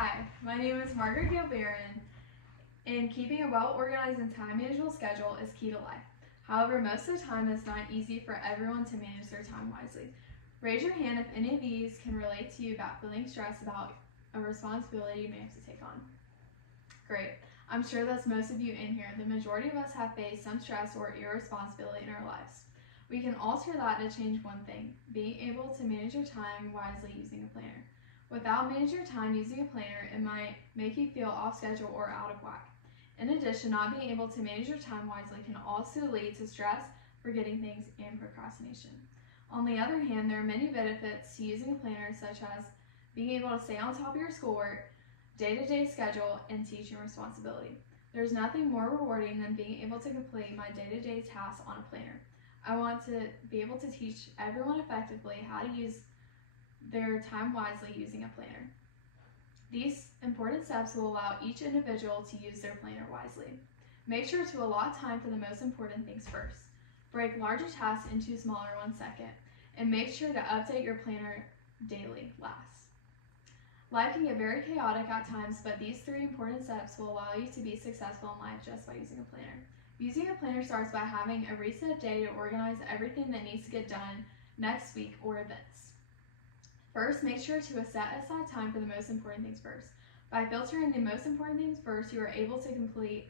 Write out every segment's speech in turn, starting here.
Hi, my name is Margaret Gail Barron, and keeping a well-organized and time-manageable schedule is key to life. However, most of the time it's not easy for everyone to manage their time wisely. Raise your hand if any of these can relate to you about feeling stressed about a responsibility you may have to take on. Great. I'm sure that's most of you in here. The majority of us have faced some stress or irresponsibility in our lives. We can alter that to change one thing: being able to manage your time wisely using a planner. Without managing your time using a planner, it might make you feel off schedule or out of whack. In addition, not being able to manage your time wisely can also lead to stress, forgetting things, and procrastination. On the other hand, there are many benefits to using a planner, such as being able to stay on top of your schoolwork, day-to-day schedule, and teaching responsibility. There's nothing more rewarding than being able to complete my day-to-day tasks on a planner. I want to be able to teach everyone effectively how to use their time wisely using a planner. These important steps will allow each individual to use their planner wisely. Make sure to allot time for the most important things first. Break larger tasks into smaller ones second, and make sure to update your planner daily last. Life can get very chaotic at times, but these 3 important steps will allow you to be successful in life just by using a planner. Using a planner starts by having a reset day to organize everything that needs to get done next week or events. First, make sure to set aside time for the most important things first. By filtering the most important things first, you are able to complete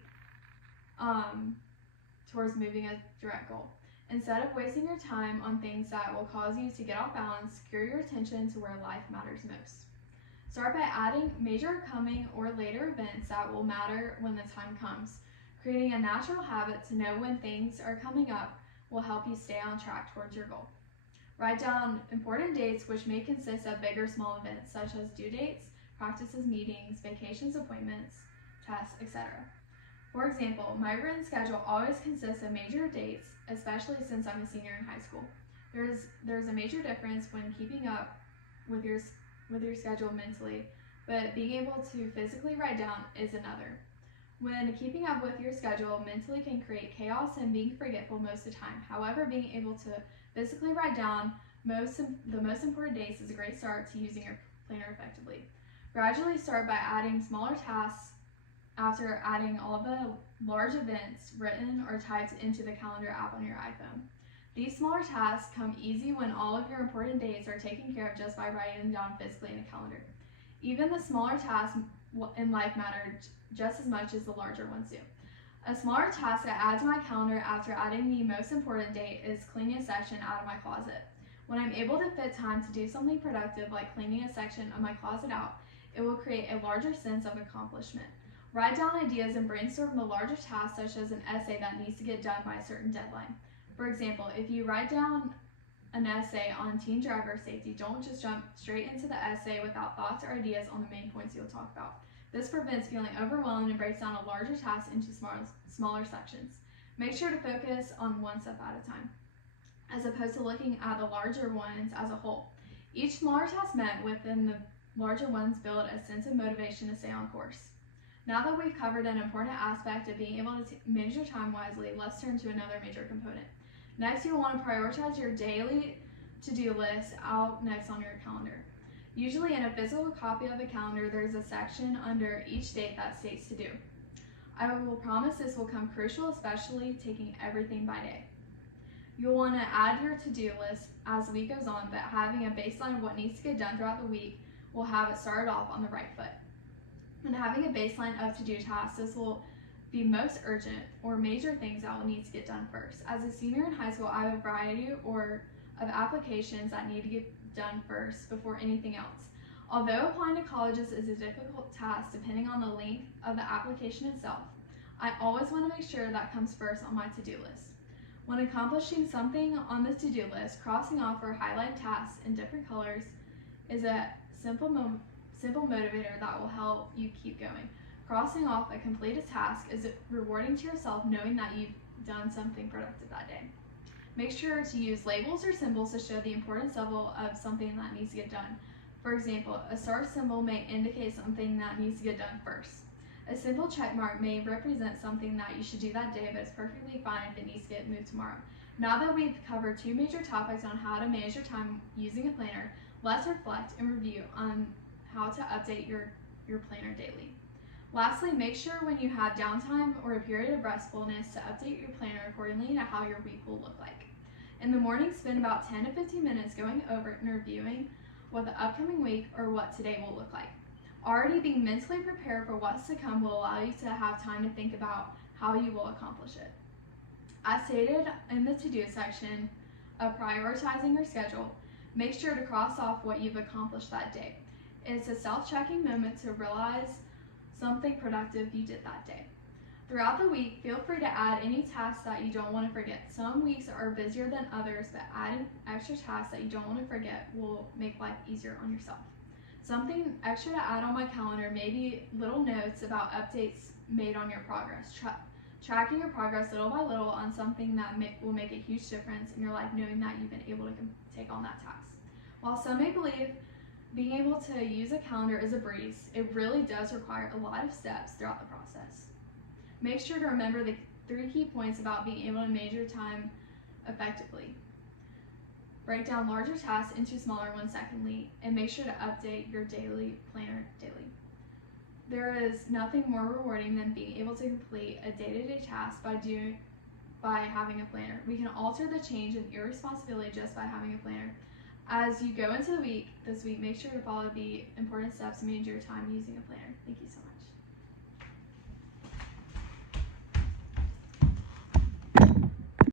towards moving a direct goal. Instead of wasting your time on things that will cause you to get off balance, secure your attention to where life matters most. Start by adding major coming or later events that will matter when the time comes. Creating a natural habit to know when things are coming up will help you stay on track towards your goal. Write down important dates, which may consist of big or small events such as due dates, practices, meetings, vacations, appointments, tests, etc. For example, my written schedule always consists of major dates, especially since I'm a senior in high school. There's a major difference when keeping up with your schedule mentally, but being able to physically write down is another. When keeping up with your schedule mentally can create chaos and being forgetful most of the time. However, being able to physically write down the most important dates is a great start to using your planner effectively. Gradually start by adding smaller tasks after adding all of the large events written or typed into the calendar app on your iPhone. These smaller tasks come easy when all of your important dates are taken care of just by writing them down physically in a calendar. Even the smaller tasks in life matter just as much as the larger ones do. A smaller task I add to my calendar after adding the most important date is cleaning a section out of my closet. When I'm able to fit time to do something productive like cleaning a section of my closet out, it will create a larger sense of accomplishment. Write down ideas and brainstorm the larger tasks, such as an essay that needs to get done by a certain deadline. For example, if you write down an essay on teen driver safety, don't just jump straight into the essay without thoughts or ideas on the main points you'll talk about. This prevents feeling overwhelmed and breaks down a larger task into smaller sections. Make sure to focus on one step at a time, as opposed to looking at the larger ones as a whole. Each smaller task met within the larger ones build a sense of motivation to stay on course. Now that we've covered an important aspect of being able to manage your time wisely, let's turn to another major component. Next, you'll want to prioritize your daily to-do list out next on your calendar. Usually in a physical copy of a calendar, there's a section under each date that states to do. I will promise this will come crucial, especially taking everything by day. You'll want to add your to-do list as the week goes on, but having a baseline of what needs to get done throughout the week will have it started off on the right foot. When having a baseline of to-do tasks, this will be most urgent or major things that will need to get done first. As a senior in high school, I have a variety of applications that need to get done first before anything else. Although applying to colleges is a difficult task depending on the length of the application itself, I always want to make sure that comes first on my to-do list. When accomplishing something on the to-do list, crossing off or highlighting tasks in different colors is a simple motivator that will help you keep going. Crossing off a completed task is rewarding to yourself, knowing that you've done something productive that day. Make sure to use labels or symbols to show the importance level of something that needs to get done. For example, a star symbol may indicate something that needs to get done first. A simple check mark may represent something that you should do that day, but it's perfectly fine if it needs to get moved tomorrow. Now that we've covered 2 major topics on how to manage your time using a planner, let's reflect and review on how to update your your planner daily. Lastly, make sure when you have downtime or a period of restfulness to update your planner accordingly to how your week will look like. In the morning, spend about 10 to 15 minutes going over and reviewing what the upcoming week or what today will look like. Already being mentally prepared for what's to come will allow you to have time to think about how you will accomplish it. As stated in the to-do section of prioritizing your schedule, make sure to cross off what you've accomplished that day. It's a self-checking moment to realize something productive you did that day. Throughout the week, feel free to add any tasks that you don't want to forget. Some weeks are busier than others, but adding extra tasks that you don't want to forget will make life easier on yourself. Something extra to add on my calendar may be little notes about updates made on your progress. Tracking your progress little by little on something that will make a huge difference in your life, knowing that you've been able to take on that task. While some may believe being able to use a calendar is a breeze, it really does require a lot of steps throughout the process. Make sure to remember the 3 key points about being able to manage your time effectively. Break down larger tasks into smaller ones secondly, and make sure to update your daily planner daily. There is nothing more rewarding than being able to complete a day-to-day task by having a planner. We can alter the change in your responsibility just by having a planner. As you go into this week, make sure to follow the important steps to manage your time using a planner. Thank you so much.